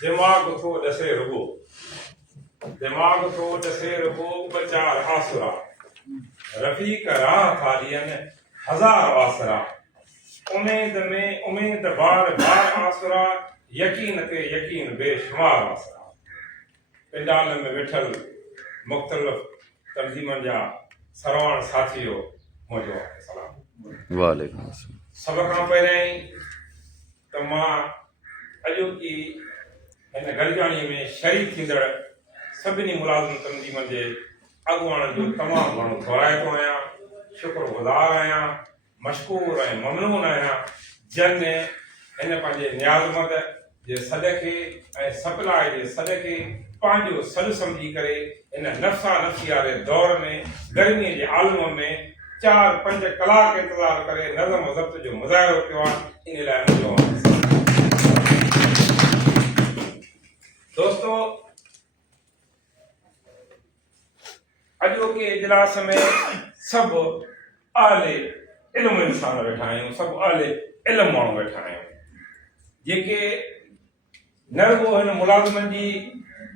दिमाग थो ॾसे रुगो दिमाग थो ॾसे रुगो ॿ-चार आसरा रफ़ीक राह था ॾियनि हज़ार आसरा उमेद में उमेद बार बार आसरा यकीन ते यकीन बेशुमार आसरा पिंडाल में वेठल मुख़्तलिफ़ तंज़ीमनि जा सरवण साथियो मुंहिंजो सलाम। वालेकुम अस्सलाम। सभ खां पहिरियों त मां अॼोकी हिन गॾिजाणीअ में शरीक थींदड़ सभिनी मुलाज़िम तंज़ीमनि जे अॻुवाणनि जो तमामु घणो थोराइतो आहियां, शुक्रगुज़ार आहियां, मशकूर ऐं ममनून आहियां जन हिन पंहिंजे नियाज़मंद जे सदके ऐं सप्लाए जे सदके पंहिंजो सॾु सम्झी करे इन नफ़्सा नफ़्सी वारे दौर में गर्मीअ जे आलम में 4-5 कलाक इंतज़ार करे नज़म ज़ब्त जो मुज़ाहिरो कयो आहे। इन लाइ मुंहिंजो दोस्तों, अॼोके इजलास में सभु आले इल्म इंसान वेठा आहियूं, सभु आले इल्म माण्हू वेठा आहियूं जेके न रुगो हिन मुलाज़िमनि जी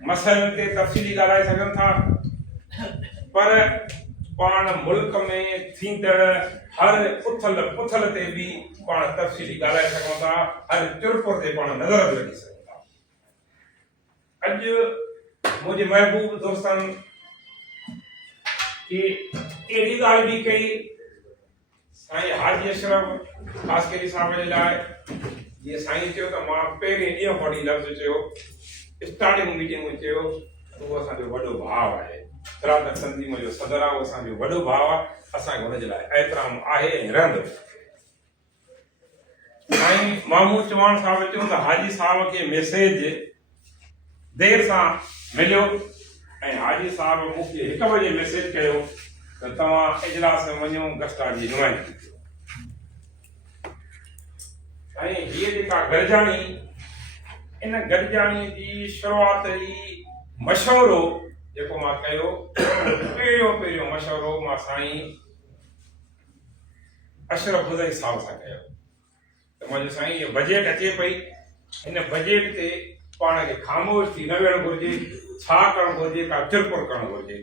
मसइलनि ते तफ़सीली ॻाल्हाए सघनि था, पर पाण मुल्क में थींदड़ हर उथल पुथल ते बि पाण तफ़सीली ॻाल्हाए सघूं था, हर चुरपुर ते पाण नज़र बि रखी सघूं था। अॼु मुंहिंजे महबूब दोस्तनि की अहिड़ी ॻाल्हि बि कई साईं हाजी अशरफ ख़ासकरी साहब जे लाइ, जीअं साईं चयो त मां पहिरें ॾींहं वॾी लफ़्ज़ चयो, स्टार्टिंग मीटिंग में चयो उहो असांजो वॾो भाउ आहे, ख़िलाफ़त तंज़ीम जो सदर आहे, उहो असांजो वॾो भाउ आहे, असांखे हुनजे लाइ एतिराम आहे ऐं रहंदो। साईं मामूद चौहान साहब चयो त हाजी साहब खे मैसेज देर सां मिलियो ऐं हाजी साहब मूंखे 1 बजे मैसेज कयो त तव्हां इजलास में वञो, गस्टा जी नुमाइंदगी कयो। ऐं हीअ जेका गॾिजाणी, इन गॾिजाणी जी शुरूआत ई मशवरो जेको मां कयो, पहिरियों मशवरो मां साईं अशरफ हुज़ैफ़ साहब सां कयो त मुंहिंजो साईं इहो बजट अचे पई, हिन बजट ते पाण खे ख़ामोश थी न वेहणु घुरिजे, छा करणु घुरिजे, का चुरपुर करणु घुरिजे।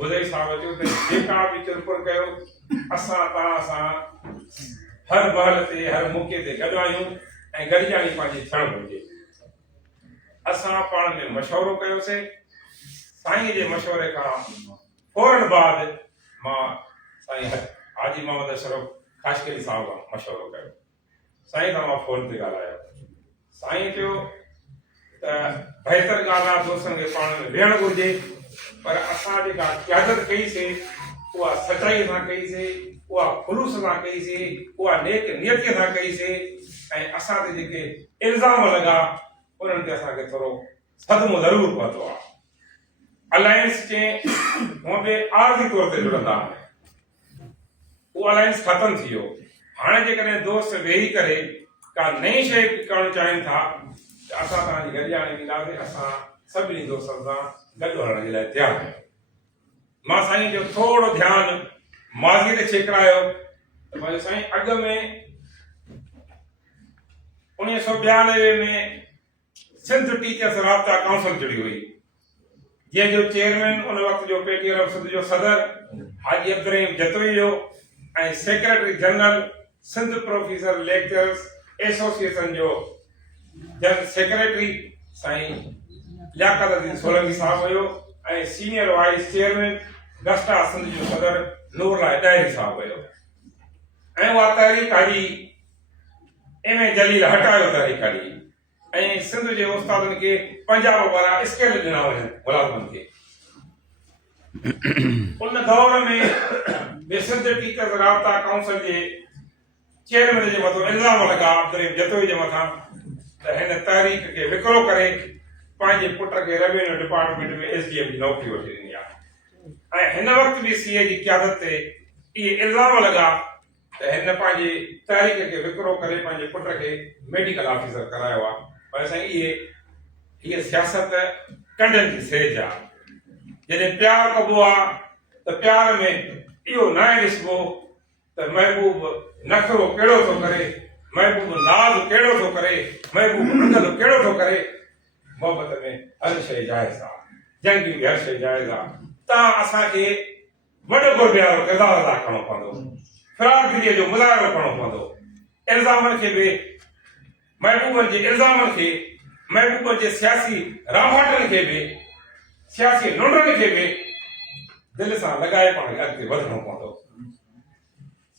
हुज़ैफ़ साहब चयो त जेका बि चुरपुर कयो असां तव्हां सां हर बहल ते हर मौक़े ते गॾु आहियूं ऐं गॾिजाणी पंहिंजी थियणु घुरिजे। असां पाण में मशवरो कयोसीं। साईं जे मशवरे खां फौरन बाद मां साईं हाजी मोहम्मद अशरफ ख़ासकरी साहब खां मशवरो कयो। साईं खां मां फ़ोन ते ॻाल्हायो, साईं चयो त बहितर ॻाल्हि आहे दोस्तनि खे पाण में वेहणु घुरिजे, पर असां जेका क़यादत कईसीं उहा सचाईअ सां कईसीं, उहा ख़ुलूस सां कईसीं, उहा नेक नियतीअ सां कईसीं ऐं असां ते जेके इल्ज़ाम लॻा उन्हनि ते असांखे थोरो सदमो ज़रूरु पहुतो आहे। अलायंस चई हूअं बि आरज़ी तौर ते जुड़ंदा, उहो अलायंस ख़तमु थी वियो। हाणे जेकॾहिं दोस्त वेही करे का नई शइ करणु चाहिनि था त असां तव्हांजी गॾिजाणी ॾींदासीं, असां सभिनी दोस्तनि सां गॾु हलण जे लाइ तयारु आहियूं। मां साईं जो थोरो ध्यानु माज़ी ते छिकरायो त मुंहिंजो साईं अॻ में 1992 में सिंध टीचर्स राब्ता काउंसिल जुड़ी हुई, जंहिंजो चेयरमैन उन वक़्त जो पेटी अरब सिंध जो सदर हाजी अब्दुर्रहीम जतोई जो ऐं secretary general Sindh professor lecturers association जो जनरल सेक्रेटरी साईं लियाकत अदीन सोलंकी साहब हुयो ऐं सीनियर वाइस चेयरमैन गस्टा सिंध जो सदर नूरलाल ॾाहिरी साहब हुयो। ऐं उहा तहरीक हली एम.ए. जलील हटायो तहरीक हली ऐं सिंध जे उस्तादनि खे पंजाब वारा स्केल ॾिना वञनि मुलाज़िमनि खे। उन दौर में सिंध टीचर्स राब्ता काउंसिल जे चेयरमैन जे मथां इल्ज़ाम लॻा अब्दुर्रहीम जतोई जे मथां त हिन तहरीक खे विकिरो करे पंहिंजे पुट खे रेवेन्यू डिपार्टमेंट में एसडीएम जी नौकरी वठी ॾिनी आहे। ऐं हिन वक़्त बि सीए जी क़यादत ते इहे इल्ज़ाम लॻा त हिन पंहिंजे तहरीक खे विकिरो करे पंहिंजे पुट खे मेडिकल ऑफिसर करायो आहे। पर साईं हीअ सियासत कंडनि जी सेज आहे। जॾहिं प्यारु कबो आहे त प्यार में इहो न आहे ॾिसबो त महबूब नखरो कहिड़ो थो करे, महबूब नाज़ कहिड़ो थो करे, महबूब अदल कहिड़ो थो करे। मोहब्बत में हर शइ जाइज़ आहे, जंग में हर शइ जाइज़ आहे। तव्हां असांखे वॾो गुरबियारो किरदारु अदा करणो पवंदो, फिराकगिरीअ जो मुज़ाहिरो करणो पवंदो, इल्ज़ामनि खे बि, महबूबनि जे इल्ज़ामनि खे, महबूबनि जे सियासी रामाटनि खे बि, सियासी लुंडनि खे बि दिलि सां लॻाए पाण खे अॻिते वधणो पवंदो।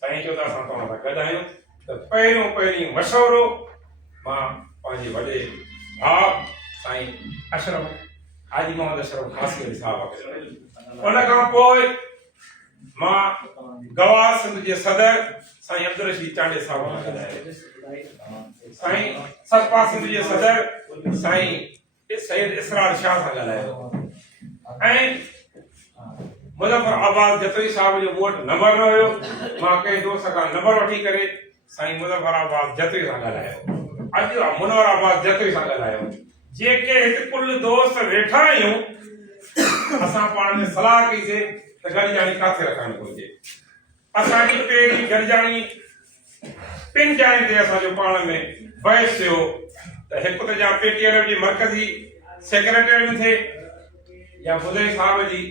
साईं चयो त असां तव्हां सां गॾु आहियूं, त पहिरीं मशवरो मां पंहिंजे वॾे भाउ साईं अशरफ हाजी मोहम्मद अशरफ ख़ासि साहब खे, उन खां पोइ मां गवाह सिंध जे सदर साईं अब्दुल रशीद चांडे साहब खां ॻाल्हायो, साईं सतपा सिंध जे सदर साईं सैयद इसरार शाह सां ॻाल्हायो, ऐं मुज़फ़र जतोई साहब जो वोट नंबर न हुयो, मां कंहिं दोस्त खां नंबर वठी करे साईं मुज़फ़र जतोई सां ॻाल्हायो, अॼु मुनवर जतोई सां ॻाल्हायो। जेके हिते कुल दोस्त वेठा आहियूं, असां पाण में सलाह कईसीं त गॾिजाणी किथे रखणु घुरिजे। असांजी पहिरीं गॾिजाणी 5 ॼणनि ते असांजो पाण में बहस थियो त हिकु त या PTL जी मरकज़ी सेक्रेटरी में थिए या बुज़ई साहब जी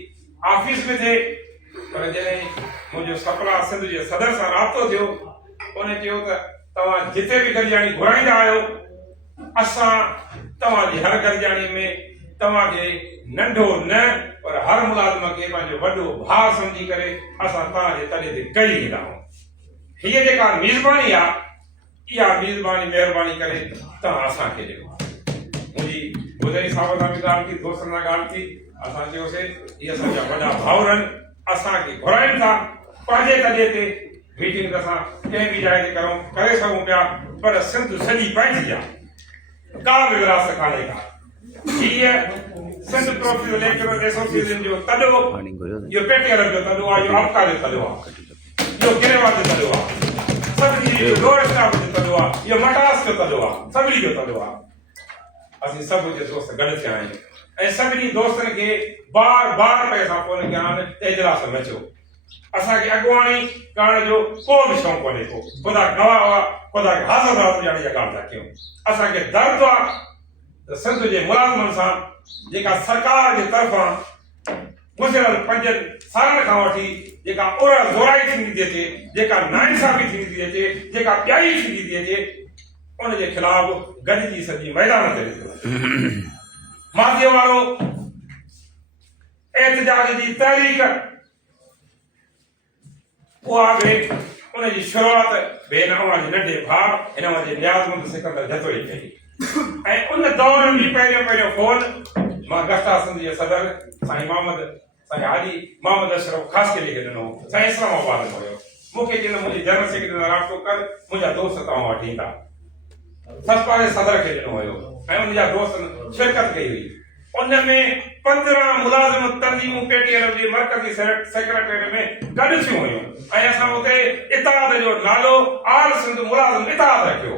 ऑफिस में थे, पर जॾहिं मुंहिंजो सपना सिंध जे सदर सां राब्तो थियो, उन चयो त तव्हां जिते बि गॾिजाणी घुराईंदा आहियो, असां तव्हांजी हर गॾिजाणी में तव्हांखे नंढो न पर हर मुलाज़िम खे पंहिंजो वॾो भाउ सम्झी करे असां तव्हांजे तॾहिं ते कई ईंदा आहियूं। हीअ जेका मेज़बानी आहे, इहा मेज़बानी महिरबानी करे तव्हां असांखे ॾियो। मुंहिंजी बुज़ई साहब सां बि ॻाल्हि थी, दोस्तनि सां ॻाल्हि थी, असां चयोसीं इहे असांजा वॾा भाउर आहिनि, असांखे घुराइनि था, पंहिंजे तॾहिं ते मीटिंग असां कंहिं बि जाइ ते करे सघूं पिया, पर सिंध सॼी पंहिंजी आहे, का बि विरासत कान्हे का। हीअ सिंध प्रोफेसर लेक्चरर एसोसिएशन जो तॾो, इहो PTL जो तॾो आहे, इहो आपका जो तॾो आहे, इहो गिरेवा जो तॾो आहे, सभिनी जो लोअर स्टाफ जो तॾो आहे, इहो मटास जो तॾो आहे, सभिनी जो तॾो आहे। असीं सभु जे दोस्त गॾु थिया आहियूं ऐं सभिनी दोस्तनि खे बार बार पैसा फोन कया आहिनि त इजलास में अचो। असांखे अॻुवाणी करण जो को बि शौक़ु कोन्हे को, ख़ुदा गवाह हुआ, ख़ुदा खे हाज़िर रहत ॼाणी जा ॻाल्हि था कयूं। असांखे दर्द आहे त सिंध जे मुलाज़िमनि सां जेका सरकार जे तरफ़ां गुज़िरियल 5 सालनि खां वठी जेका उर ज़ोराई थींदी थी अचे, जेका नाइंसाफ़ी थींदी थी अचे, जेका ॿियाई थींदी थी अचे, उन जे ख़िलाफ़ गॾिजी सॼी मैदान ते निकिरो। माज़ीअ वारो एहतजाज जी तहरीक, उहा बि उनजी शुरूआत बि हिन अवां जे नंढे भाउ हिन अवां जे न्याज़मंद सिकंदर जतोई कई, ऐं उन दौर में पहिरियों फोन मां गस्ता सिंध जे सदर साईं हाजी मोहम्मद अशरफ ख़ासि लिखे ॾिनो, साईं इस्लामाबाद में हुयो, मूंखे चवंदो मुंहिंजे जनरल सेक्रेटरी सां राब्तो कर, मुंहिंजा दोस्त तव्हां वटि ईंदा। सतपा जे सदर खे ॾिनो हुयो ऐं उनजा दोस्तनि शिरकत कई हुई। उन में 15 मुलाज़िम तंज़ीमूं PTL जी मरकज़ी सेक्रेटरी में गॾु थियूं हुयूं ऐं असां उते इताद जो नालो आल सिंध मुलाज़िम इताद रखियो।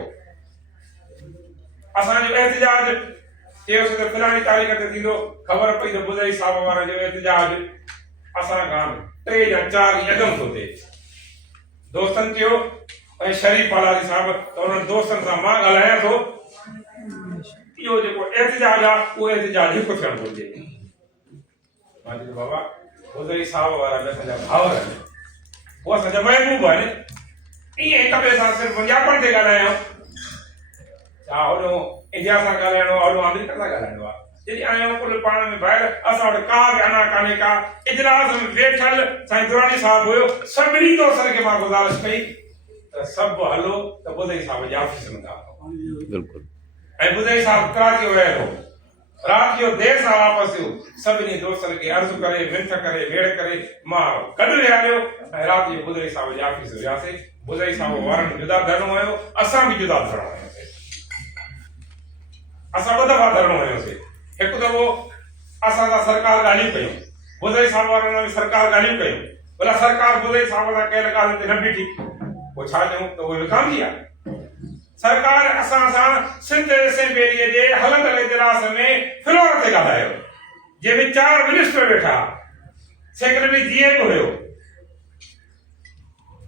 असांजो एहतजाज चयोसीं त फलाणी तारीख़ ते थींदो, ख़बर पई त बुज़ई साहब वारनि जो एहतजाज असां खां 3 या 4 ॾींहं अॻु थो थिए। दोस्तनि चयो ऐं शरीफ़ पालारी साहब, त उन्हनि दोस्तनि सां मां ॻाल्हायां थो, इहो जेको एहतजाज आहे उहो एहतजाज हिकु थियणु घुरिजे। मां चयो बाबा बुज़ई साहब वारा असांजा भाउर आहिनि, उहे असांजा महबूब आहिनि, ईअं हिक ॿिए सां सिर्फ़ु विज्ञापन ते ॻाल्हायूं, छा होॾो इंडिया सां ॻाल्हाइणो आहे, होॾो अमेरिका सां ॻाल्हाइणो आहे। जॾहिं आहियूं कुल पाण में ॿाहिरि, असां वटि का बि अना कान्हे का। इजलास में वेठल साईं दुरानी साहब हुयो, सभिनी दोस्तनि खे मां गुज़ारिश कई त सभु हलो त बुज़ई साहब जी ऑफिस में था बिल्कुलु, ऐं बुज़ई साहब कराची वियो हो, राति जो देरि सां वापसि थियो, सभिनी दोस्तनि खे अर्ज़ु करे मिंथ करे वेड़ करे मां गॾु विहारियो ऐं राति जो बुज़ई साहब जी ऑफिस वियासीं। बुज़ई साहब वारनि जुदा धरणो हुयो, असां बि जुदा धरणो हुयोसीं, असां 2 दफ़ा धरणो हुयोसीं। हिकु दफ़ो असां सां सरकार ॻाल्हियूं कयूं, बुज़ई साहब वारनि सां सरकार ॻाल्हियूं कयूं, भला सरकार बुज़ई साहब सां कयल ॻाल्हि ते न बीठी, पोइ छा चयूं त उहे विकामजी आहे। सरकार असां सां सिंध असेंबली जे हलंदड़ इजलास में फ्लोर ते ॻाल्हायो, जंहिंमें 4 मिनिस्टर वेठा, सेक्रेटरी जीए बि हुयो।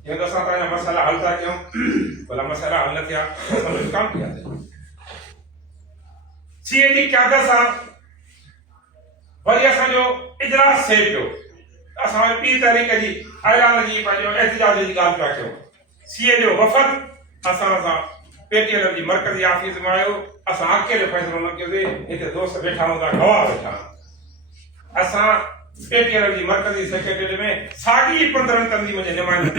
जंहिं असां तव्हांजा मसइला हल था कयूं, भला मसइला हल न थिया, असां विकाम कयासीं। सीए जी क़यादत सां वरी असांजो इजलास थिए पियो। असां 20 तारीख़ जी ऐलान जी पंहिंजो एहतजाज जी ॻाल्हि पिया कयूं। सीए जो वफ़द असां सां पेटीएल जी मर्कज़ी ऑफिस में आयो। असां अकेले फ़ैसिलो न कयोसीं, हिते दोस्त वेठा हूंदा, गवाह वेठा। असां पेटीएल जी मर्कज़ी सेक्रेटरी में साॻी 15 तंज़ीम जे नुमाइंदे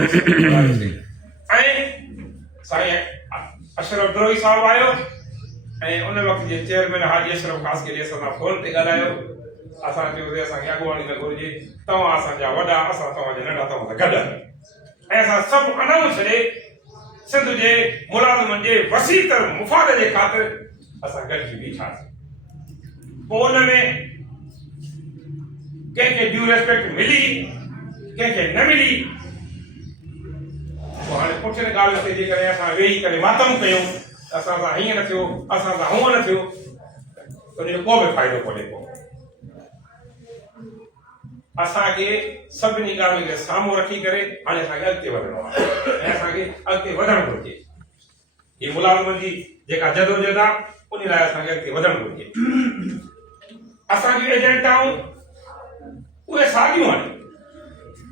ऐं साईं अशरफ द्रोही साहब आयो ऐं उन वक़्त जे चेयरमैन हाजी अशरफ ख़ास के असां फोन ते ॻाल्हायो। असां चयोसीं असांखे अॻुवाणी न घुरिजे, तव्हां असांजा वॾा, असां तव्हांजा नंढा, तव्हां सां गॾु। ऐं असां सभु अनाउंस छॾे सिंध जे मुलाज़िमनि जे वसी तर मुफ़ाद जे ख़ातिर असां गॾिजी बीठासीं। पोइ उन में कंहिंखे ड्यू रेस्पेक्ट मिली, कंहिंखे न मिली। पोइ हाणे पुठियुनि ॻाल्हि ते जेकॾहिं असां वेही करे मातम कयूं, असां सां हीअं न थियो, असां सां हूअं न थियो, उनजो को बि फ़ाइदो कोन्हे को। असांखे सभिनी ॻाल्हियुनि खे साम्हूं रखी करे हाणे असांखे अॻिते वधणो आहे ऐं असांखे अॻिते वधणु घुरिजे। हीअ मुलाज़िमनि जी जेका जदोजहद आहे, उन लाइ असांखे अॻिते वधणु घुरिजे। असांजी एजेंडाऊं उहे साॻियूं आहिनि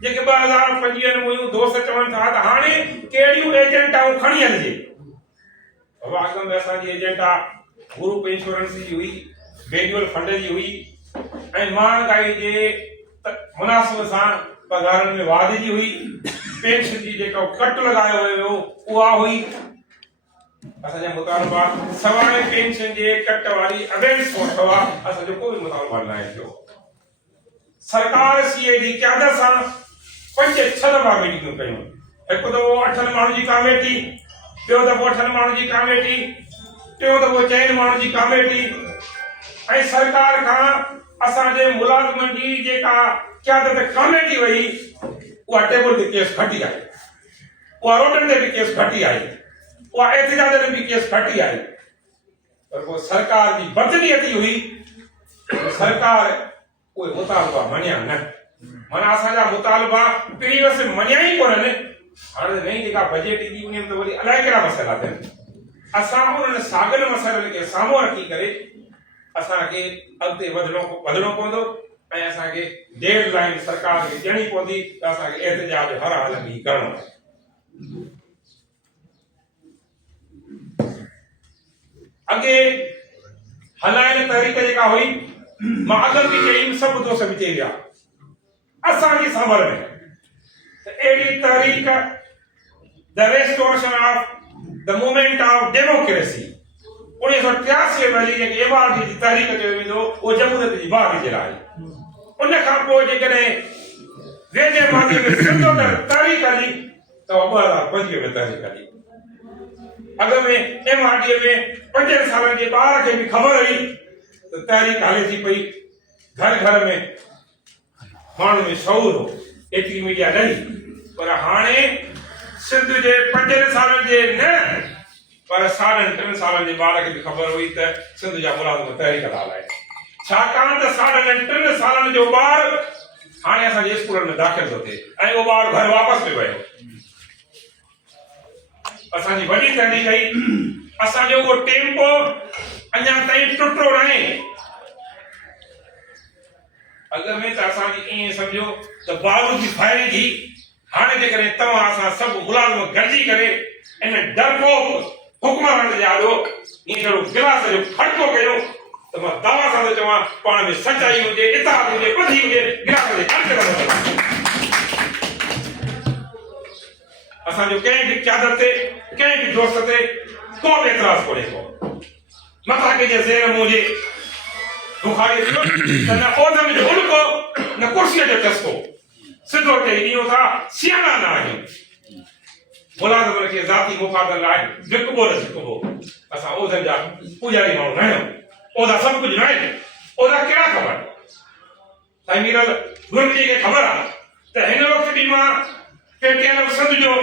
जेके 2025 में हुयूं। दोस्त चवनि था त हाणे कहिड़ियूं एजेंडाऊं खणी हलिजे। अॻु में असांजी एजेंडा ग्रुप इंश्योरेंस जी हुई, ग्रेजुअल फंड जी हुई ऐं महांगाई जे मुनासिब सां पघारनि में वाध जी हुई। पेंशन जी जेको कट लॻायो वियो उहा हुई। असांजा मुतालबा सवाइ पेंशन जे कट वारी अवेंस अथवा असांजो कोई मुतालबा न आहे थियो। सरकार सीए जी क़यादत सां 5-6 दफ़ा मीटिंगूं कयूं। हिकु दफ़ो 8 माण्हुनि जी कमेटी, ॿियो दफ़ो 8 माण्हुनि जी कमेटी, टियों दफ़ो 4 माण्हुनि जी कमेटी। ऐं सरकार खां असांजे मुलाज़िमनि जी जेका क़यादत कमेटी वई, उहा टेबल ते केस खटी आई, उहा रोडनि ते बि केस खटी आई, उहा एहतजाज ते बि केस खटी आई। पर पोइ सरकार जी बदनीयती हुई, सरकार उहे मुतालबा मञिया न। माना असांजा मुतालबा प्रीवियस मञिया ई कोन्हनि। हाणे नई जेका बजट ईंदी उन में त वरी अलाए कहिड़ा मसइला थियनि। असां उन्हनि साॻियुनि मसइलनि खे साम्हूं रखी करे असांखे अॻिते वधणो पवंदो ऐं असांखे डेडलाइन सरकार खे ॾियणी पवंदी त असांखे एहतजाज हर हाल में करणो आहे। अॻे हलाइण तहरीक जेका हुई, मां अॻु बि चई, सभु दोस्त बि चई विया, असांजी संभल में त अहिड़ी तहरीक the restoration of the movement of democracy 1983 में जेके एमआरडी जी तहरीक कयो वेंदो, उहो जमहूरियत जी बहाली जे लाइ। उन खां पोइ जेकॾहिं वेझे मादी में सिंध में तहरीक हली त 2025 में तहरीक हली। अॻु में एमआरडी में 5 सालनि जे ॿार खे बि ख़बर हुई त तहरीक हले थी पई। घर घर में माण्हू में शऊर हो, एतिरी मीडिया ॾही। पर हाणे सिंध जे 5 सालनि जे न, पर 3.5 सालनि जे ॿार खे बि ख़बर हुई त सिंध जा मुलाज़िम तहरीक था हलाइनि। छाकाणि त 3.5 सालनि जो ॿार हाणे असांजे स्कूलनि में दाख़िल थो थिए ऐं उहो ॿार घर वापसि पियो वियो। असांजी वॾी तहरीक कई, असांजो उहो टेम्पो अञा ताईं टुटो न आहे। अॻु में त असांजी ईअं सम्झो त बारूद जी फायरिंग थी। हाणे जेकॾहिं तव्हां असां सभु मुलाज़िम गॾिजी करे इन डरपोक हुकुमरान जे आॾो ईअं कहिड़ो गिलास जो खटको कयो त मां दावा सां थो चवां, पाण में सचाई हुजे, इताद हुजे, ॿुधी हुजे, गिलास जे खटके असांजो कंहिं बि क़यादत ते, कंहिं बि दोस्त ते को बि एतिराज़ कोन्हे को। मथां कंहिंजे ज़हन में हुजे बुखारी थियो त न ओधम जो उल्को न कुर्सीअ जो चस्को, सिधो चई ॾियूं था सियाना न आहियूं। मुलाज़िमनि खे ज़ाती मुफ़ाद लाइ धिकबो न धिकबो। असां ओधनि जा पुजारी माण्हू न आहियूं। ओधा सभु कुझु न आहिनि। ओधा कहिड़ा ख़बर? साईं मीरल गुरमजी खे ख़बर आहे त हिन वक़्तु बि मां पेटीएल सिंध जो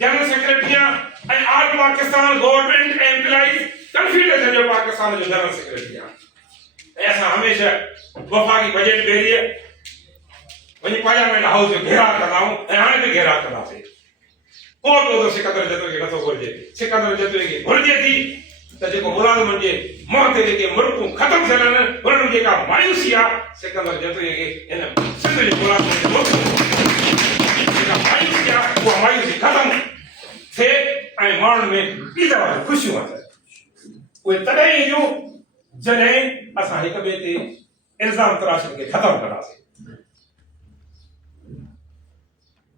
जनरल सेक्रेटरी आहियां ऐं ऑल पाकिस्तान गवर्नमेंट एम्प्लॉइज कन्फेडरेशन जो पाकिस्तान जो जनरल सेक्रेटरी आहियां। ऐं असां हमेशह वफ़ाक़ी बजट ज़रिए वञी पार्लियामेंट हाउस जो घेराव कंदा आहियूं ऐं हाणे बि घेराव कंदासीं। को बि सिकंदर जदवे खे नथो घुरिजे। सिकंदर जदवे खे घुरिजे थी त जेको मुलाज़िमनि जे मौत ते जेके मुल्कूं ख़तमु थियल आहिनि हुननि में जेका मायूसी आहे सिकंदर जतोई खे हिन सिंध जे मुलाज़िमनि जे मुल्क में जेका मायूसी आहे उहा मायूसी ख़तमु थिए ऐं माण्हुनि में ईद वारियूं ख़ुशियूं अचनि उहे तॾहिं ईंदियूं जॾहिं असां हिक ॿिए ते इल्ज़ाम तराशनि खे ख़तमु कंदासीं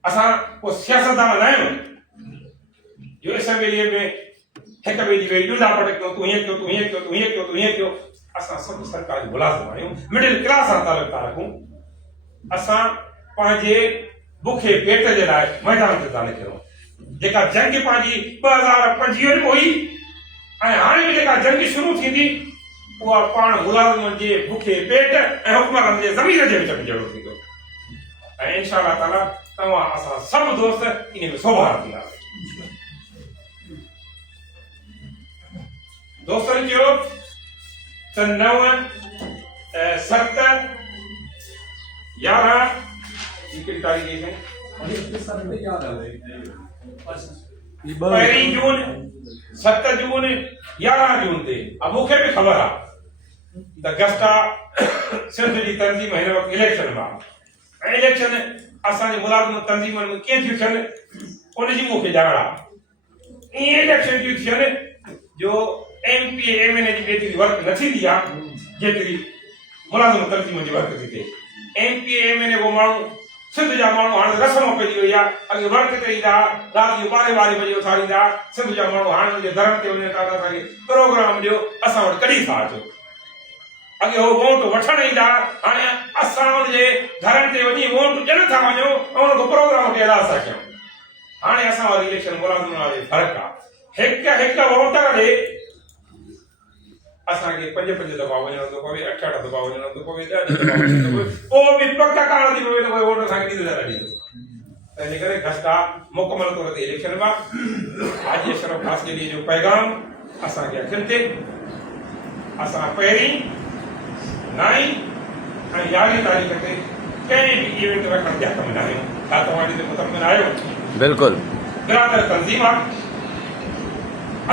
असां को सियासतदान न आहियूं जो असेंबलीअ में हिक ॿिए जी वेही ॾुधा पट कयो तूं हीअं कयो तूं हीअं कयो तूं हीअं कयो तूं हीअं कयो असां सभु सरकारी मुलाज़िम आहियूं मिडिल क्लास सां तालुक था रखूं असां पंहिंजे बुखे पेट जे लाइ मैदान ते था निकिरूं जेका जंग पंहिंजी 2025 में हुई ऐं हाणे बि जेका जंग शुरू थींदी उहा पाण मुलाज़िमनि जे बुखे पेट ऐं हुकूमतनि जे ज़मीर जे विच में जहिड़ो थींदो ऐं इंशाअल्लाह ताला तव्हां असां सभु दोस्त इन में सोभार थींदासीं दोस्तनि चयो त 9 7 11 हिकिड़ी तारीख़ पहिरीं जून 7 जून 11 जून ते अब मूंखे बि ख़बर आहे त गस्टा सिंध जी तंज़ीम हिन वक़्तु इलेक्शन में आहे ऐं इलेक्शन असांजे मुलाज़िम तंज़ीमनि में कीअं थियूं थियनि उनजी मूंखे ॼाण आहे ईअं इलेक्शन थियूं थियनि जो एमपी एमएनए जी एतिरी वर्क न थींदी आहे जेतिरी मुलाज़िम तंज़ीम जी वर्क थी थिए एमपी एमएनए को माण्हू सिंध जा माण्हू हाणे रस्म पइजी वई आहे अॻे वर्क ते ईंदा राति जो 12 बजे उथारींदा सिंध जा माण्हू हाणे मुंहिंजे धर्म ते वञनि था असांखे प्रोग्राम ॾियो असां वटि कॾहिं था अचो अॻे हो वोट वठण ईंदा हाणे असां हुनजे धर्म ते वञी वोट ॾियण था वञूं ऐं हुनखां प्रोग्राम खे अदा था कयूं हाणे असां वरी इलेक्शन मुलाज़िम वारे फ़र्क़ु आहे हिकु वोटर ॾे असांखे 5 दफ़ा वञणो थो पवे 8 दफ़ा वञणो थो पवे 10 दफ़ा वञणो थो पवे पोइ बि पक करण थी पवे त कोई वोट असांखे ॾींदो न ॾींदो त इन करे गस्टा मुकमल तौर ते इलेक्शन मां हाजी अशरफ हासनी जो पैगाम असांखे अखियुनि ते असां पहिरीं 9 ऐं 11 तारीख़ ते कंहिं बि इवेंट रखण जे हक़ में न आहियूं छा तव्हां हिते मुतमिन आहियो बिल्कुलु बिरादर तंज़ीम आहे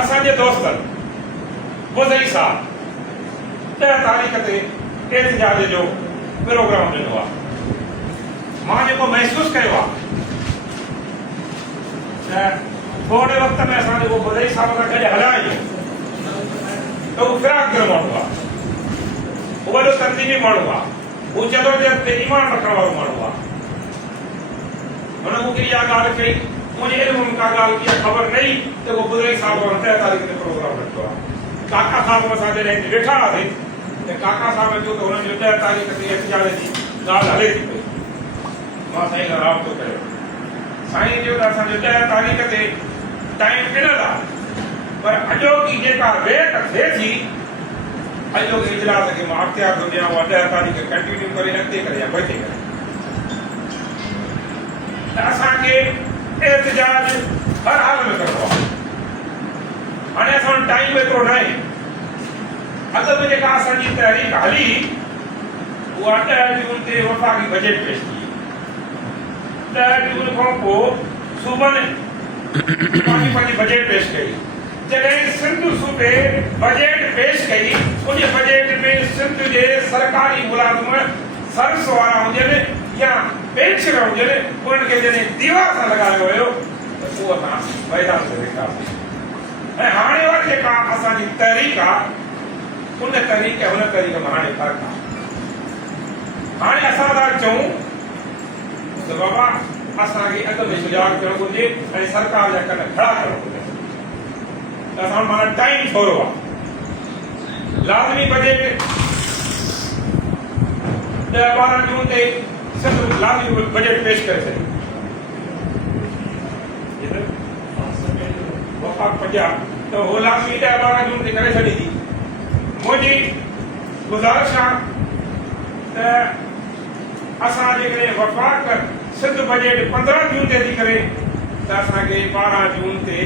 असांजे दोस्तनि बुज़ई साहब 10 तारीख़ ते एहतिजाज जो प्रोग्राम ॾिनो आहे मां जेको महसूसु कयो आहे त थोरे वक़्त में असां जेको बुज़ई साहब सां गॾु हलिया आहियूं त उहो फिराक दिलि माण्हू आहे उहो वॾो तंज़ीमी माण्हू आहे हू जदोजहद ते ईमान रखण वारो माण्हू आहे हुन मूंखे इहा ॻाल्हि कई मुंहिंजे इल्म में का ॻाल्हि कीअं ख़बर न हुई त उहो बुज़ई साहब 10 तारीख़ ते प्रोग्राम रखियो आहे काका साहब असां जॾहिं वेठा हुआसीं त काका साहब चयो त हुननि जो 10 तारीख़ ते एहतिजाज जी ॻाल्हि हले थी पई मां साईं सां राबितो कयो साईं चयो त असांजो 10 तारीख़ ते टाइम ॾिनल आहे पर अॼोकी जेका रेट थिए थी अॼोके इजलास खे मां अख़्तियार थो ॾियां उहा 10 तारीख़ कंटिन्यू करे अॻिते करे या बचे करे त असांखे एहतिजाज हर हाल में करिणो आहे हाणे असां वटि टाइम एतिरो न आहे अॻु में जेका असांजी तहरीक हली उहा 10 जून ते वफ़ाक़ी बजट पेश थी 10 जून खां पोइ सूबनि पंहिंजी बजट पेश कई जॾहिं सिंध सूबे बजट पेश कई उन बजट में सिंध जे सरकारी मुलाज़िम सर्विस वारा हुजनि या पेंशन हुजनि उन्हनि खे जॾहिं दीवार सां लॻायो वियो त पोइ असां मैदान ते निकितासीं ऐं हाणे वारी जेका असांजी तहरीक आहे उन तहरीक हुन तहरीक में हाणे फ़र्क़ु आहे हाणे असां था चऊं त बाबा असांखे अॻु में सुजाग थियणु घुरिजे ऐं सरकार जा कन खड़ा करणु घुरिजे त असां माना टाइम थोरो आहे लाज़मी बजट 10-12 जून ते सिर्फ़ु लाज़मी बजट पेश करे छॾियो वफ़ाक़ पंजाब तो हो लाज़मी 10-12 जून ते करे छॾी थी मुंहिंजी गुज़ारिश आहे त असां जेकॾहिं वफ़ाक़ सिंध बजट 15 जून ते थी करे त असांखे 12 जून ते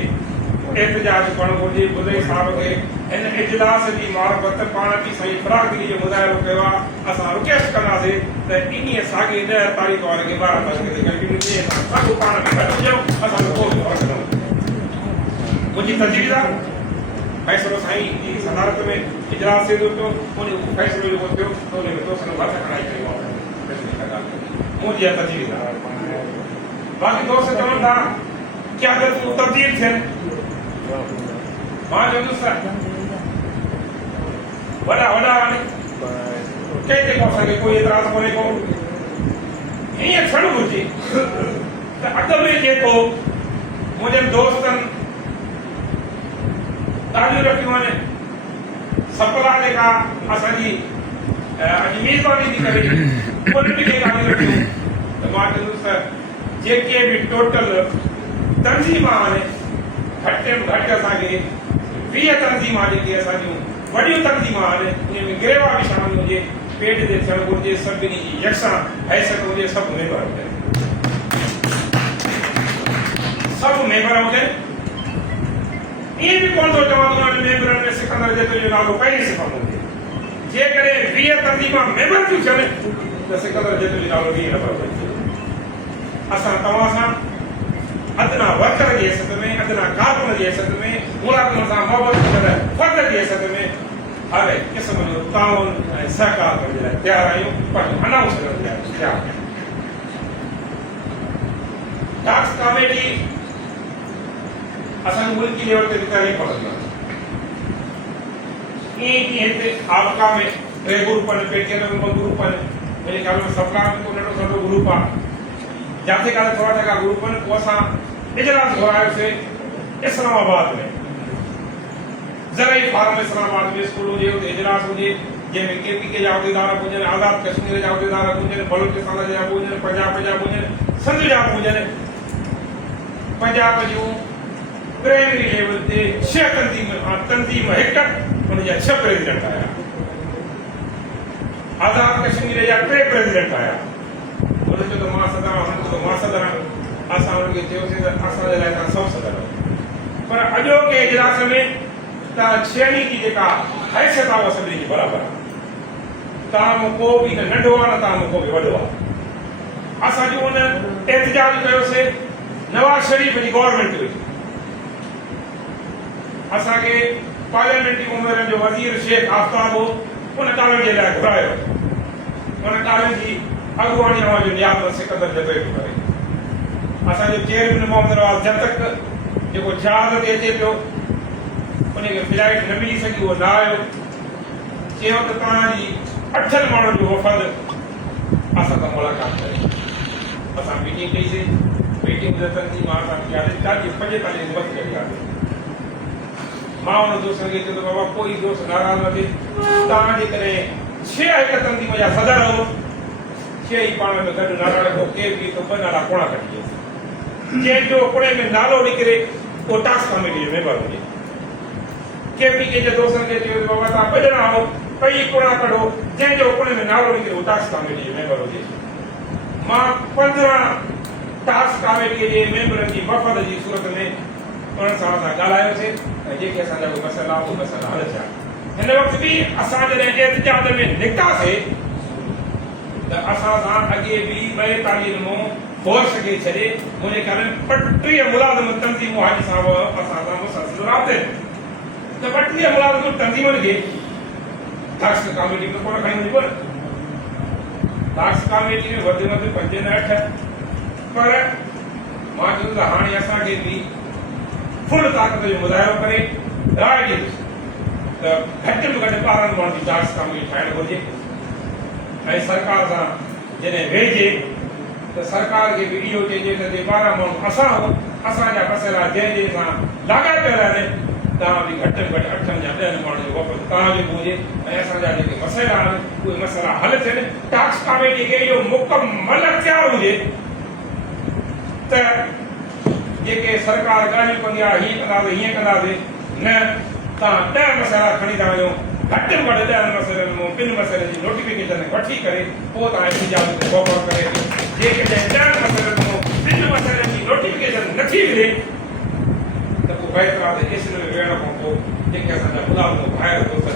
एहतिजाज करणु घुरिजे बुज़ई साहब खे हिन इजलास जी मारफत पाण बि साईं फरागरी जो मुज़ाहिरो कयो आहे असां रिक्वेस्ट कंदासीं त इन साॻे 10 तारीख़ वारे खे 12 तारीख़ ते कंटिन्यू थिए सभु पाण में गॾु हुजूं असांजो को बि फ़र्क़ु न हुजे मुंहिंजी तजवीज़ आहे फैसलो साईं जी सदारत में इजलास से तो उन फैसलो जो थियो तो ने तो सन बात कराई कयो मुझे तजवीज बाकी दोस्त चवन था क्या अगर तू तब्दील थे मां जो सर वड़ा वड़ा कहते को सके कोई एतराज कोने को ये छड़ मुझे तो अदब के को मुझे दोस्तन ताजू रखी माने सफला जेका असांजी अॼु मेज़बानी थी करे उन बि के ताजू रखी त मां चवंदुसि त जेके बि टोटल तंज़ीम आहिनि घटि में घटि असांखे 20 तंज़ीमां जेके असांजूं वॾियूं तंज़ीमां आहिनि उन में गिरेवा बि शामिल हुजे पेट ते थियणु घुरिजे सभिनी जी यकसां हैसियत हुजे सभु मेंबर हुजनि सभु मेंबर हुजनि ये भी कौन तो जवाब मेंबर में सिकंदर जेतो जो नालो पहिरीं सिफ़त हुजे जेकॾहिं 20 तंज़ीमां मेंबर थियूं थियनि त सिकंदर जेतो जो नालो 20 नंबर हुजे असां तव्हां सां अदना वर्कर जी हैसियत में अदना कारकुन जी हैसियत में मुलाज़िम सां मोहबत फर्द जी हैसियत में हर क़िस्म जो ताउन ऐं सहकार करण जे लाइ तयारु आहियूं पर अनाउंस करण जे लाइ तयारु आहियूं टास्क कमेटी असां मुल्की लेवल ते तहरीक पवंदी आहे ईअं हिते आपका में 3 ग्रुप आहिनि पेटीएम में 2 ग्रुप आहिनि मेरे ख्याल में सफला में को नंढो सॼो ग्रुप आहे जिते काथे थोरा टका ग्रुप आहिनि पोइ असां इजलास घुरायोसीं इस्लामाबाद में ज़राई फार्म इस्लामाबाद में स्कूल हुजे उते इजलास हुजे जंहिंमें केपी के जा उहिदेदार हुजनि आज़ाद कश्मीर जा उहिदेदार हुजनि बलूचिस्तान जा हुजनि पंजाब जा हुजनि सिंध जा हुजनि पंजाब जूं प्राइमरी लेवल ते 6 तंज़ीम हिकु उन जा 6 प्रेसिडेंट आया आज़ाद कश्मीर जा 3 प्रेसिडेंट आया उन जो तो मां सदर असां उनखे चयोसीं त असांजे लाइ तव्हां 100 सदर पर अॼोके इजलास में तव्हां छेणी जी जेका हैसियत आहे उहा सभिनी जी बराबरि आहे तव्हां मूं को बि न नंढो आहे न तव्हां मूं को बि वॾो आहे असां जो उन एहतिजाज कयोसीं नवाज़ शरीफ़ जी गवर्नमेंट हुई असांखे पार्लियामेंट्री उमेरनि जो वज़ीर शेख आफ्ताब हो उन ॻाल्हियुनि जे लाइ घुरायो उन ॻाल्हियुनि जी अॻुवाणी जो नियाज़ सिकंदर जबे पियो करे असांजो चेयरमैन मोहम्मद नवाज़ जब तक जेको जहाज़ ते अचे पियो उनखे फ्लाइट न मिली सघी उहो न आयो चयो त तव्हांजी 8 माण्हुनि जो वफ़द असां सां मुलाक़ात करे असां मीटिंग कईसीं मीटिंग जे तंज़ीम असांखे यादि 45 वक़्तु कई आहे मां उन दोस्तनि खे चयो त बाबा कोई दोस्त नाराज़ न थिए तव्हां जेकॾहिं 6 हिकु तंज़ीम जा सदर हो 6 ई पाण में गॾु नारा रखो के बि तो 2 नारा कोड़ा कढी जंहिंजो कोड़े में नालो निकिरे उहो टास्क कमेटी जो मेंबर हुजे केपी के जे दोस्तनि खे चयो बाबा तव्हां 2 ॼणा हो कई कोड़ा कढो जंहिंजो कोड़े में नालो निकिरे उहो टास्क कमेटी जो मेंबर हुजे मां 15 टास्क कमेटी जे मेंबरनि जी वफ़द जी सूरत में उन्हनि सां असां ॻाल्हायोसीं ऐं जेके असांजा उहे मसइला उहे मसइला हल थिया हिन वक़्तु बि असां जॾहिं एहतिजाज में निकितासीं त असां सां अॻे बि 42 मां फोर्स खे छॾे मुंहिंजे ख़्याल में 32 मुलाज़िम तंज़ीमूं हाजी साहब असां सां मुसलसिल राब्ते त 32 मुलाज़िम तंज़ीमनि खे टास्क कमेटी में कोन खणी वञिबो टास्क कमेटी में वधि में वधि 5 न 8 पर मां चयो त हाणे असांखे बि फुल ताक़त जो मुज़ाहिरो करे राय ॾिए त घटि में घटि 12 माण्हुनि जी टास्क कमेटी ठाहिणु घुरिजे ऐं सरकार सां जॾहिं वेहिजे त सरकार खे बि इहो चइजे त 12 माण्हू असां असांजा मसइला जंहिं सां लाॻापियल आहिनि तव्हां बि घटि में घटि 8 या 10 माण्हुनि जो वफ़द तव्हांजो बि हुजे ऐं असांजा जेके मसइला आहिनि उहे मसइला हल थियनि टास्क कमेटी खे इहो मुकमल इख्तियार हुजे त जेके सरकार ॻाल्हियूं कंदी आहे हीअं कंदासीं हीअं कंदासीं न तव्हां 10 मसइला खणी था वञो घटि में घटि 10 मसइलनि मां 2 मसइलनि जी नोटिफिकेशन वठी करे पोइ तव्हां इंतिजाम ते गौर करे जेकॾहिं 10 मसइलनि मां 2 मसइलनि जी नोटिफिकेशन नथी मिले त पोइ बहितर आहे त एसिड में वेहण खां पोइ जेके असांजा मुलाज़िम ॿाहिरि दोस्त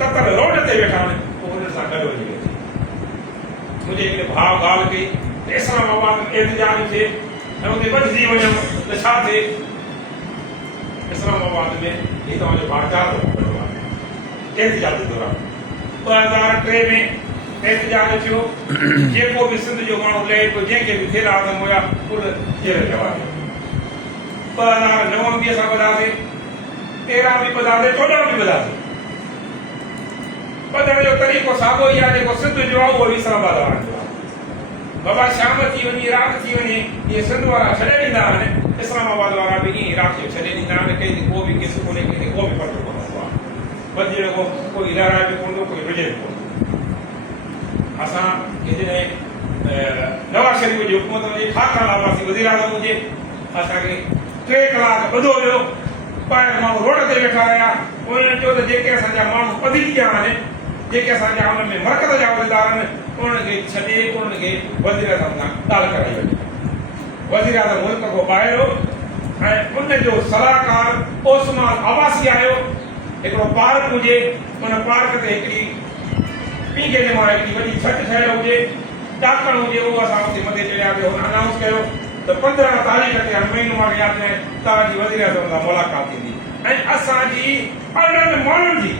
ततर रोड ते वेठा आहिनि पोइ हुननि सां गॾु वञी वेठे मुंहिंजे हिकिड़े भाउ ॻाल्हि कई इस्लामाबाद में एहतिजाज थिए ऐं उते बचिजी वञूं त छा थिए इस्लामाबाद में ये तव्हांजो बाज़ार एहतिजाज जे दौरान 2003 में एहतिजाज थियो जेको बि सिंध जो माण्हू लहे पियो जंहिंखे बि थेला आज़म हुया कुल जेल में विया 2009 में असां ॿधासीं 13 में ॿधासीं 14 में ॿधासीं ॿधण जो तरीक़ो साॻियो ई आहे जेको सिंध जो आहे उहो इस्लामाबाद वारनि जो आहे बाबा शाम थी वञे राति थी वञे इहे सिंध वारा छॾे ॾींदा आहिनि इस्लामाबाद वारा बि ईअं राति जो छॾे ॾींदा आहिनि कंहिंजी को बि केस कोन्हे कंहिंखे को बि फ़र्क़ु कोन पवंदो आहे बस जहिड़ो कोई लहराए बि कोन थो कोई विझे बि कोन असां जॾहिं नवाज़ शरीफ़ जी हुकूमत हुजे ख़ाका लावासी वज़ीर आज़म हुजे असांखे 3 कलाक ॿधो वियो ॿाहिरि माण्हू रोड ते वेठा रहिया उन्हनि चयो त जेके असांजा माण्हू पधिजी विया आहिनि जेके असांजा हुन में मरकज़ जा उहिदेदार आहिनि उन्हनि खे छॾे उन्हनि खे वज़ीर आज़म सां ॻाल्हि कराई वञे वज़ीर आज़म मुल्क खां ॿाहिरि हो ऐं उन जो सलाहकार ओस्मान अब्बासी आयो हिकिड़ो पार्क हुजे उन पार्क ते हिकिड़ी पींघे जे मां हिकिड़ी वॾी छत ठहियल हुजे ॾाकण हुजे उहो असां उते मथे चढ़ियासीं हुन अनाउंस कयो त 15 तारीख़ ते महीनो मां यादि में तव्हांजी वज़ीर आज़म सां मुलाक़ात थींदी ऐं असांजी अरिड़हनि माण्हुनि जी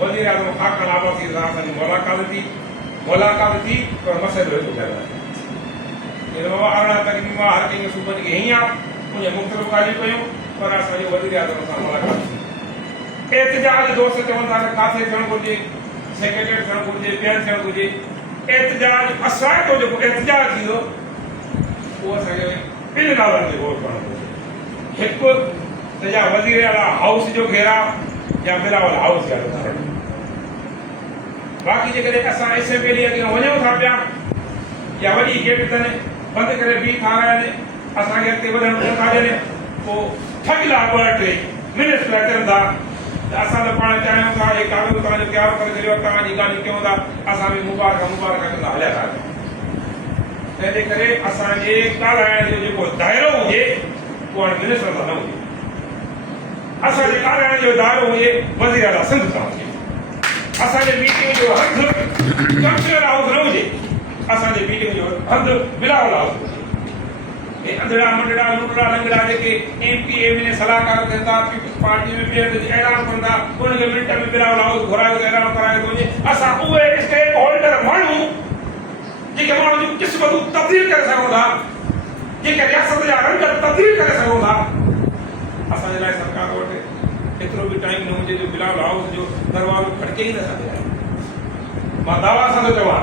वज़ीर आज़म ख़ाका अब्बासी सां असांजी मुलाक़ात थी पर मसइलो हिकु ठहियल आहे बाबा 18 तारीख़ मां हर कंहिंखे सूबत खे हीअं आहे उन मुख़्तलिफ़ ॻाल्हियूं कयूं पर असांजी वज़ीर आज़म सां मुलाक़ात थी एहतिजाज दोस्त चवनि था त किथे थियणु घुरिजे सेक्रेटरी थियणु घुरिजे ॿियनि थियणु घुरिजे एहतिजाज असांजो जेको एहतिजाज थींदो उहो असांखे 2 नालनि ते गौर करणु घुरिजे हिकु सॼा वज़ीर आला हाउस जो घेराव या बिलावल हाउस जा उदाहरण बाक़ी जेकॾहिं असां असेंबली अॻियां वञूं था पिया या वॾी गेट अथनि बंदि करे बीह था रहिया आहिनि असांखे अॻिते वधण नथा ॾियनि पोइ ठॻिला 2-3 मिनट लाइ करनि था त असां त पाण चाहियूं था हे कागज़ तव्हांजो तयारु करे छॾियो तव्हांजी ॻाल्हियूं कयूं था असां बि मुबारक कंदा हलिया था तंहिंजे करे असांजे ॻाल्हाइण जो जेको दाइरो हुजे उहो हाणे मिनिस्टर सां न हुजे असांजे ॻाल्हाइण जो दाइरो हुजे वज़ीर आला सिंध सां हुजे असांजे मीटिंग जो हंधु कमिश्नर हाउस न हुजे असांजे मीटिंग जो हंधु बिलावल हाउस हुजे हे अंधड़ा मंडड़ा लुटड़ा लंगड़ा जेके MP MLA सलाहकार थियनि था पार्टी में ॿियनि ऐलान कनि था उनखे मिंट में बिलावल हाउस घुरायो ऐलान करायो थो वञे असां उहे स्टेक होल्डर माण्हू जेके माण्हू जूं क़िस्मतूं तब्दील करे सघूं था जेके रियासत जा रंग तब्दील करे सघूं था असांजे लाइ सरकार वटि एतिरो बि टाइम न हुजे जो बिलावल हाउस जो दरवाज़ो खड़के ई न सघे मां दावा सां थो चवां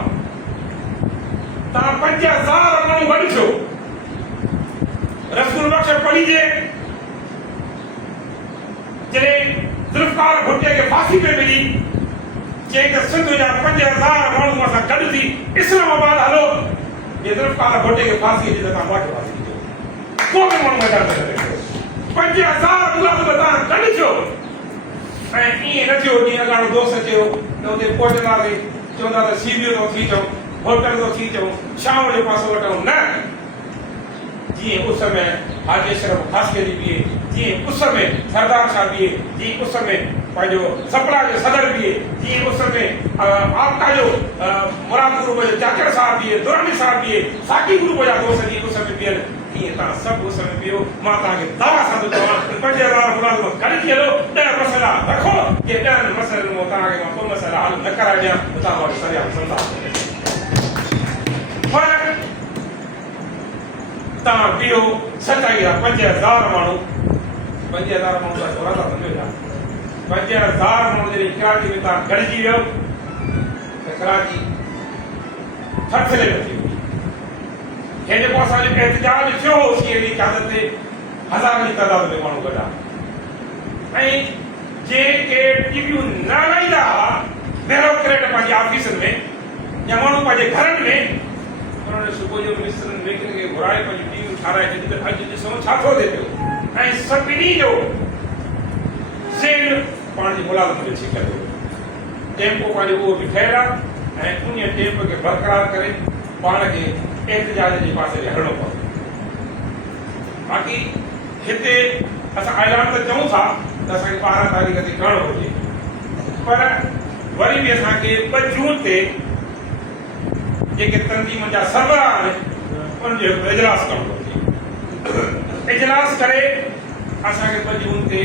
तव्हां 50,000 माण्हू गॾु थियो रसूल बख्श पढ़ीजे जॾहिं ज़ुल्फ़िकार भुट्टे खे फांसी पे मिली चई त सिंध जा 50,000 माण्हू असां गॾु थी इस्लामाबाद हलो ये ज़ुल्फ़िकार भुट्टे खे फांसी जी तव्हां मां फांसी ॾिजो को बि माण्हू मैदान में न रहियो 50,000 मुलाज़िम तव्हां गॾु थियो ऐं ईअं न थियो जीअं अॻाणो दोस्त चयो त उते पहुचंदासीं चवंदा त CBO थो थी अचूं होटल थो थी अचूं शाम जो पासो वठूं न जीअं उस में हाजी अशरफ ख़ासकेरी बीहे जीअं उस में सरदार शाह बीहे जीअं उस में पंहिंजो सपड़ा जो सदर बीहे जीअं उस में आपका जो मुराद ग्रुप जो चाचड़ साहब बीहे दुरानी साहब बीहे साकी ग्रुप जा दोस्त जीअं उस में बीहनि तीअं तव्हां सभु उस में बीहो मां तव्हांखे दावा सां थो चवां 5,000 मुलाज़िम गॾु थी हलो 10 मसइला रखो जे 10 मसइलनि मां तव्हांखे मां को मसइला हल न कराए ॾियां त तव्हां वटि सरियाम संदास पर तव्हां बीहो सचाई आहे 5,000 माण्हू 5,000 माण्हू त थोरा था सम्झो था 5,000 माण्हू जॾहिं कराची में तव्हां गॾिजी वियो त कराची थरथले में थी हे जेको असांजो एहतिजाज थियो हो उसी अहिड़ी क़यादत ते हज़ार जी तइदाद में माण्हू गॾा ऐं जेके टीवियूं न हलाईंदा ब्यूरोक्रेट पंहिंजे ऑफिसनि में या माण्हू पंहिंजे घरनि में उन्होंने सुबुह जो मिनिस्टरनि वेकिन खे घुराए पंहिंजी टीवियूं ठाराए ॾिनी त अॼु ॾिसो छा थो थिए पियो ऐं सभिनी जो सेल पाण जी मुलाज़िम में छिके थो टेम्पो पंहिंजो उहो बि ठहियल आहे ऐं उन टेम्पो खे बरक़रार करे पाण खे एहतिजाज जे पासे हलणो पवंदो बाक़ी हिते असां ऐलान त चऊं था त असांखे 12 तारीख़ ते करणो हुजे पर वरी बि असांखे 2 जून ते जेके तंज़ीम जा सरबराह आहिनि उनजो हिकु इजलास करणो घुरिजे इजलास करे असांखे 2 जून ते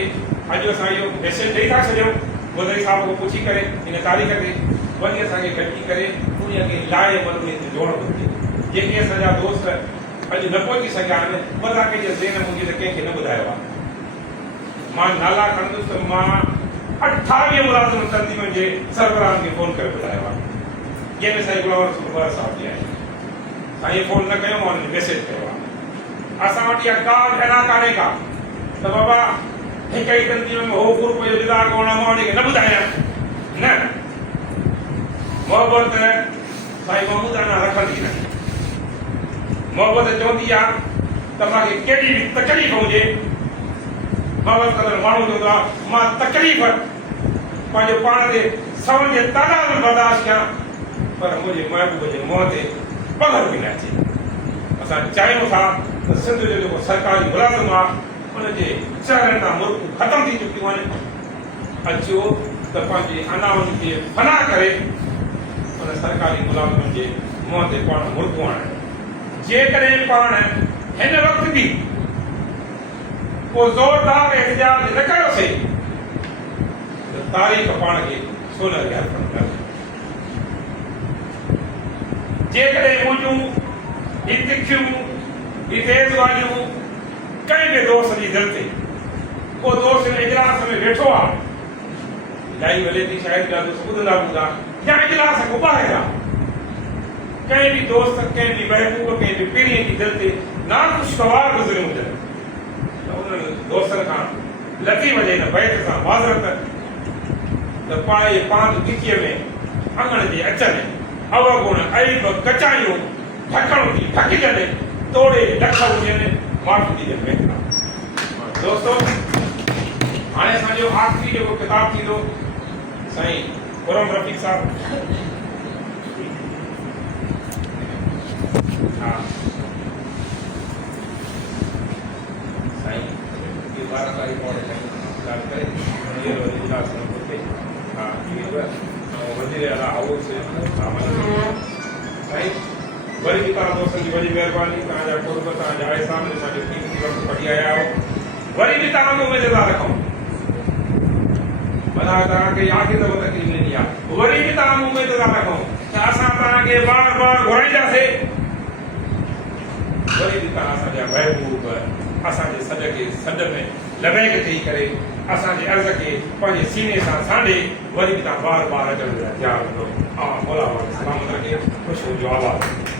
अॼु असां इहो मैसेज ॾेई था छॾियूं गोदरी साहिब खां पुछी करे इन तारीख़ ते वरी असांखे गॾिजी करे उन खे लाइ बदले ते जोड़णु घुरिजे जेके असांजा दोस्त अॼु न पहुची सघिया आहिनि पता कंहिंजे ज़हन में हुजे त कंहिंखे न ॿुधायो आहे मां नाला खणंदुसि त मां 28 मुलाज़िम तंज़ीमुनि जे सरबराहनि खे फ़ोन करे ॿुधायो आहे जंहिंमें साईं गुलाम रसूल साहिब जी आहिनि साईं फ़ोन न कयो मां हुनखे मैसेज कयो आहे असां वटि इहा का अहिड़ा कान्हे का त बाबा हिक ई तंज़ीम में हो ग्रुप जो दीदार करणो मां हुनखे न ॿुधायां न मोहबत साईं महमूद अञा रखंदी न मोहबत चवंदी आहे त मूंखे कहिड़ी बि तकलीफ़ हुजे मोहबत कंदड़ माण्हू चवंदो आहे मां तकलीफ़ पंहिंजो पाण ते सवनि जे तादाद में बर्दाश्त कयां पर मुंहिंजे महबूब जे मुंहं ते पघर बि न अचे असां चाहियूं था त सिंध जो जेको सरकारी मुलाज़िम आहे उनजे चहिरनि तां मुल्क ख़तम थी चुकियूं आहिनि अचो त पंहिंजे अनाउनि खे फना करे उन सरकारी मुलाज़िमनि जे मुंहं ते पाण मुल्क आणे जेकॾहिं पाण हिन वक़्तु बि को ज़ोरदार एहतिजाज न कयोसीं त तारीख़ पाण खे सोनर खे अर्पण करे जेकॾहिं मुंहिंजूं ही तिखियूं ही तेज़ वारियूं कंहिं बि दोस्त जी दिलि ते को दोस्त इन इजलास में वेठो आहे इलाही भले थी शायदि ॻाल्हि ॿुधंदा ॿुधंदा या इजलास खां ॿाहिरि आहे कंहिं बि दोस्त कंहिं बि महबूब कंहिं बि पीढ़ीअ जी दिलि ते नाख़ुशगवार गुज़रियूं हुजनि त उन्हनि दोस्तनि खां लथी वञे हिन बैत सां माज़रत त पाण जे पांध गिचीअ में अङण जे अचनि अवगुण ऐब कचायूं ढकण थी ढकिजनि तोड़े लख हुजनि माफ़ी जी महिरबानी दोस्तो हाणे असांजो आख़िरी जेको किताबु थींदो साईं खुरम रफ़ीक साहिब हा साईं ये 12 तारीख़ पौड़े ॻाल्हि करे हींअर वरी इजलास में पहुचे हा हींअर वज़ीर आला हाउस साईं वरी बि तव्हां दोस्तनि जी वॾी महिरबानी तव्हांजा कुर्ब तव्हांजा अहसान असांजो कीमती वक़्तु वठी आया आहियो वरी बि तव्हां जो उमेदवार रखूं माना तव्हांखे आख़िर दफ़ो तकलीफ़ ॾिनी आहे वरी बि तव्हां उमेदवार रखूं त असां तव्हांखे बार बार घुराईंदासीं वरी बि तव्हां असांजा महबूब असांजे सॾ खे सॾ में लबैक थी करे असांजे अर्ज़ खे पंहिंजे सीने सां सांढे वरी बि तव्हां बार बार अचण लाइ तयारु हूंदो हा मौला सलामत खे ख़ुशि हुजो आवाज़